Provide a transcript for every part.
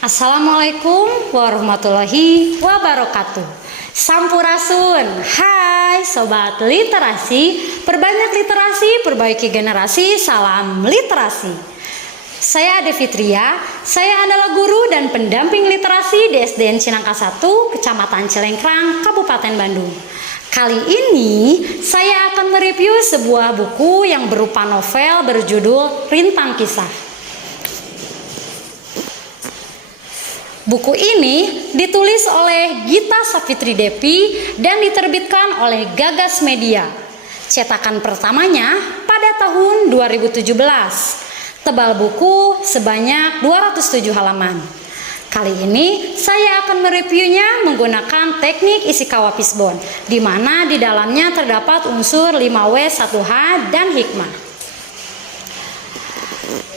Assalamualaikum warahmatullahi wabarakatuh. Sampurasun. Hai Sobat Literasi, perbanyak literasi, perbaiki generasi, salam literasi. Saya Ade Fitria, saya adalah guru dan pendamping literasi di SDN Cinangka 1, Kecamatan Cilengkrang, Kabupaten Bandung. Kali ini saya akan mereview sebuah buku yang berupa novel berjudul Rintang Kisah. Buku ini ditulis oleh Gita Savitri Devi dan diterbitkan oleh Gagas Media. Cetakan pertamanya pada tahun 2017. Tebal buku sebanyak 207 halaman. Kali ini saya akan mereviewnya menggunakan teknik Ishikawa Fishbone, di mana di dalamnya terdapat unsur 5W, 1H, dan hikmah.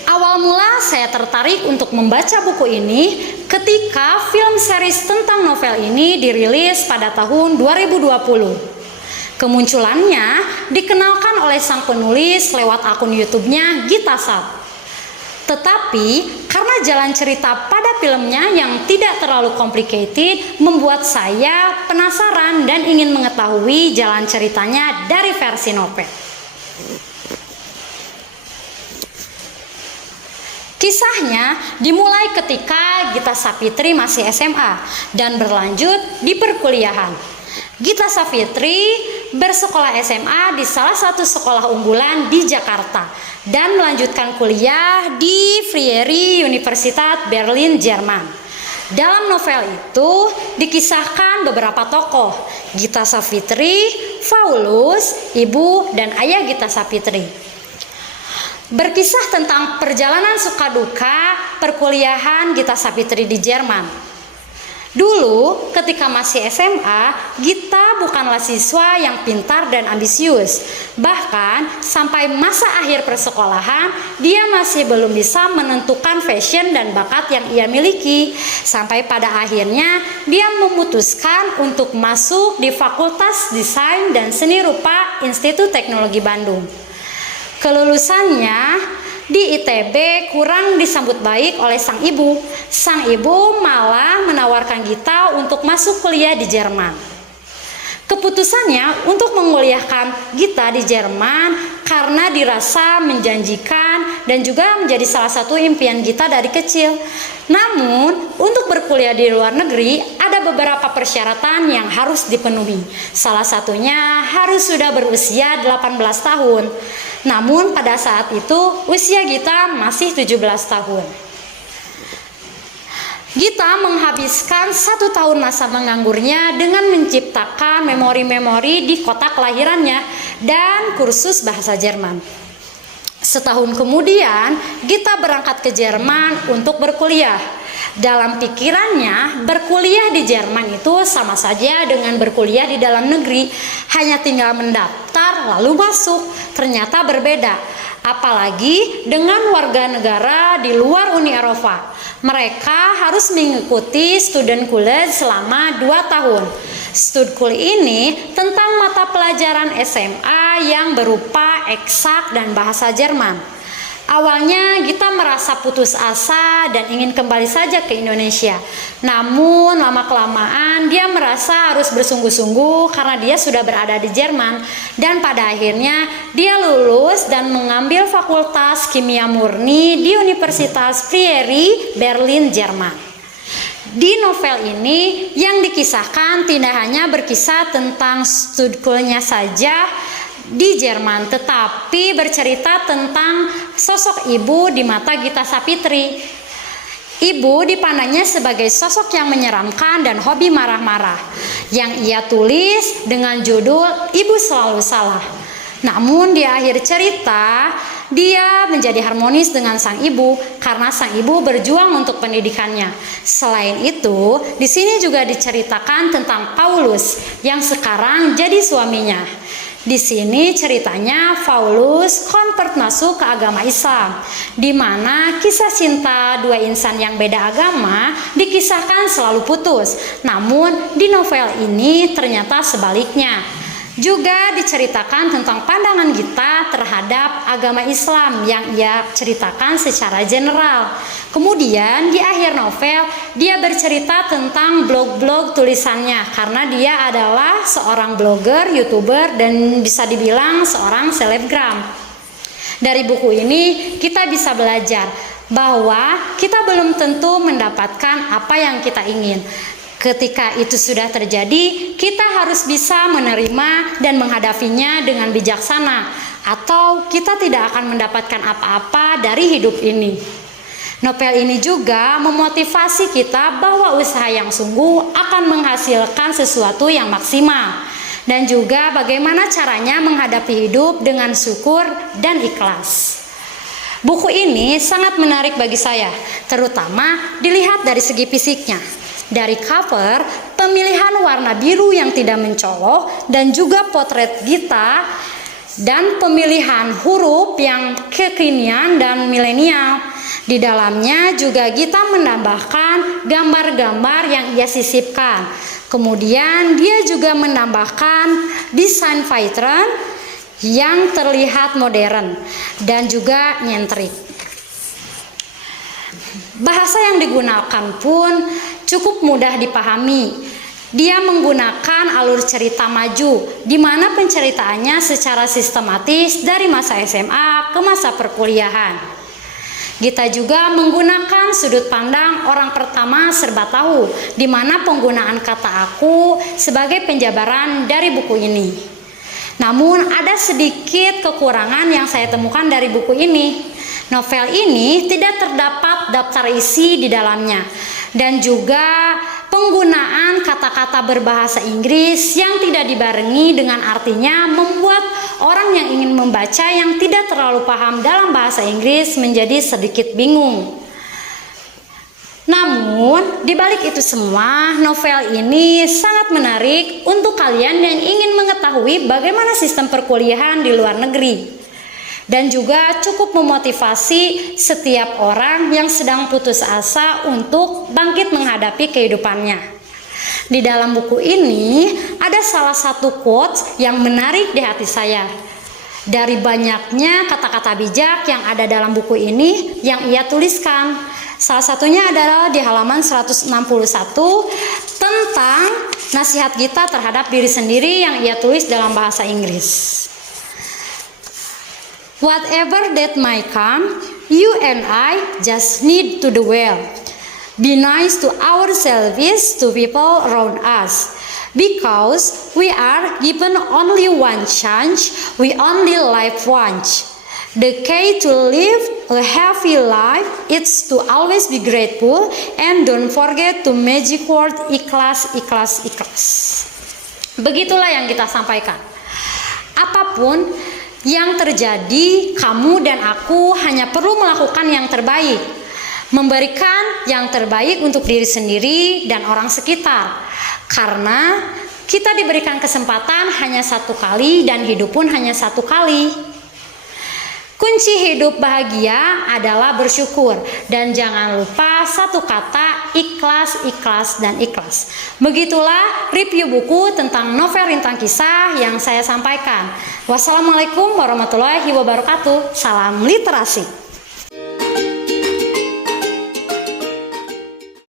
Awal mula saya tertarik untuk membaca buku ini ketika film series tentang novel ini dirilis pada tahun 2020. Kemunculannya dikenalkan oleh sang penulis lewat akun YouTube-nya Gita Sav. Tetapi karena jalan cerita pada filmnya yang tidak terlalu complicated membuat saya penasaran dan ingin mengetahui jalan ceritanya dari versi novel. Kisahnya dimulai ketika Gita Savitri masih SMA dan berlanjut di perkuliahan. Gita Savitri bersekolah SMA di salah satu sekolah unggulan di Jakarta dan melanjutkan kuliah di Freie Universität Berlin, Jerman. Dalam novel itu dikisahkan beberapa tokoh, Gita Savitri, Paulus, ibu dan ayah Gita Savitri. Berkisah tentang perjalanan suka duka perkuliahan Gita Savitri di Jerman. Dulu ketika masih SMA, Gita bukanlah siswa yang pintar dan ambisius. Bahkan sampai masa akhir persekolahan, dia masih belum bisa menentukan passion dan bakat yang ia miliki. Sampai pada akhirnya dia memutuskan untuk masuk di Fakultas Desain dan Seni Rupa Institut Teknologi Bandung. Kelulusannya di ITB kurang disambut baik oleh sang ibu. Sang ibu malah menawarkan Gita untuk masuk kuliah di Jerman. Keputusannya untuk menguliahkan Gita di Jerman karena dirasa menjanjikan dan juga menjadi salah satu impian Gita dari kecil. Namun, untuk berkuliah di luar negeri ada beberapa persyaratan yang harus dipenuhi. Salah satunya harus sudah berusia 18 tahun. Namun pada saat itu usia Gita masih 17 tahun. Gita menghabiskan 1 tahun masa menganggurnya dengan menciptakan memori-memori di kota kelahirannya dan kursus bahasa Jerman. Setahun kemudian, Gita berangkat ke Jerman untuk berkuliah. Dalam pikirannya, berkuliah di Jerman itu sama saja dengan berkuliah di dalam negeri. Hanya tinggal mendaftar lalu masuk. Ternyata berbeda. Apalagi dengan warga negara di luar Uni Eropa. Mereka harus mengikuti student college selama 2 tahun. Studkul ini tentang mata pelajaran SMA yang berupa eksak dan bahasa Jerman. Awalnya Gita merasa putus asa dan ingin kembali saja ke Indonesia. Namun lama-kelamaan dia merasa harus bersungguh-sungguh karena dia sudah berada di Jerman. Dan pada akhirnya dia lulus dan mengambil Fakultas Kimia Murni di Universitas Freie Berlin, Jerman. Di novel ini yang dikisahkan tidak hanya berkisah tentang studkulnya saja di Jerman, tetapi bercerita tentang sosok ibu di mata Gita Savitri. Ibu dipandangnya sebagai sosok yang menyeramkan dan hobi marah-marah, yang ia tulis dengan judul Ibu Selalu Salah. Namun di akhir cerita, dia menjadi harmonis dengan sang ibu karena sang ibu berjuang untuk pendidikannya. Selain itu, di sini juga diceritakan tentang Paulus yang sekarang jadi suaminya. Di sini ceritanya Paulus convert masuk ke agama Islam, di mana kisah cinta dua insan yang beda agama dikisahkan selalu putus. Namun di novel ini ternyata sebaliknya. Juga diceritakan tentang pandangan Gita terhadap agama Islam yang ia ceritakan secara general. Kemudian di akhir novel dia bercerita tentang blog-blog tulisannya karena dia adalah seorang blogger, YouTuber, dan bisa dibilang seorang selebgram. Dari buku ini kita bisa belajar bahwa kita belum tentu mendapatkan apa yang kita ingin. Ketika itu sudah terjadi, kita harus bisa menerima dan menghadapinya dengan bijaksana, atau kita tidak akan mendapatkan apa-apa dari hidup ini. Novel ini juga memotivasi kita bahwa usaha yang sungguh akan menghasilkan sesuatu yang maksimal, dan juga bagaimana caranya menghadapi hidup dengan syukur dan ikhlas. Buku ini sangat menarik bagi saya, terutama dilihat dari segi fisiknya. Dari cover, pemilihan warna biru yang tidak mencolok, dan juga potret Gita, dan pemilihan huruf yang kekinian dan milenial. Di dalamnya juga Gita menambahkan gambar-gambar yang ia sisipkan. Kemudian dia juga menambahkan desain pattern yang terlihat modern dan juga nyentrik. Bahasa yang digunakan pun cukup mudah dipahami. Dia menggunakan alur cerita maju, di mana penceritaannya secara sistematis dari masa SMA ke masa perkuliahan. Gita juga menggunakan sudut pandang orang pertama serba tahu, di mana penggunaan kata aku sebagai penjabaran dari buku ini. Namun ada sedikit kekurangan yang saya temukan dari buku ini. Novel ini tidak terdapat daftar isi di dalamnya, dan juga penggunaan kata-kata berbahasa Inggris yang tidak dibarengi dengan artinya membuat orang yang ingin membaca yang tidak terlalu paham dalam bahasa Inggris menjadi sedikit bingung. Namun, di balik itu semua, novel ini sangat menarik untuk kalian yang ingin mengetahui bagaimana sistem perkuliahan di luar negeri. Dan juga cukup memotivasi setiap orang yang sedang putus asa untuk bangkit menghadapi kehidupannya. Di dalam buku ini ada salah satu quotes yang menarik di hati saya. Dari banyaknya kata-kata bijak yang ada dalam buku ini yang ia tuliskan. Salah satunya adalah di halaman 161 tentang nasihat Gita terhadap diri sendiri yang ia tulis dalam bahasa Inggris. Whatever that might come, you and I just need to do well. Be nice to ourselves, to people around us. Because we are given only one chance, we only live once. The key to live a happy life is to always be grateful, and don't forget to magic word ikhlas, ikhlas, ikhlas. Begitulah yang kita sampaikan. Apapun yang terjadi, kamu dan aku hanya perlu melakukan yang terbaik, memberikan yang terbaik untuk diri sendiri dan orang sekitar, karena kita diberikan kesempatan hanya satu kali dan hidup pun hanya satu kali. Kunci hidup bahagia adalah bersyukur, dan jangan lupa satu kata, ikhlas, ikhlas, dan ikhlas. Begitulah review buku tentang novel Rintang Kisah yang saya sampaikan. Wassalamualaikum warahmatullahi wabarakatuh. Salam literasi.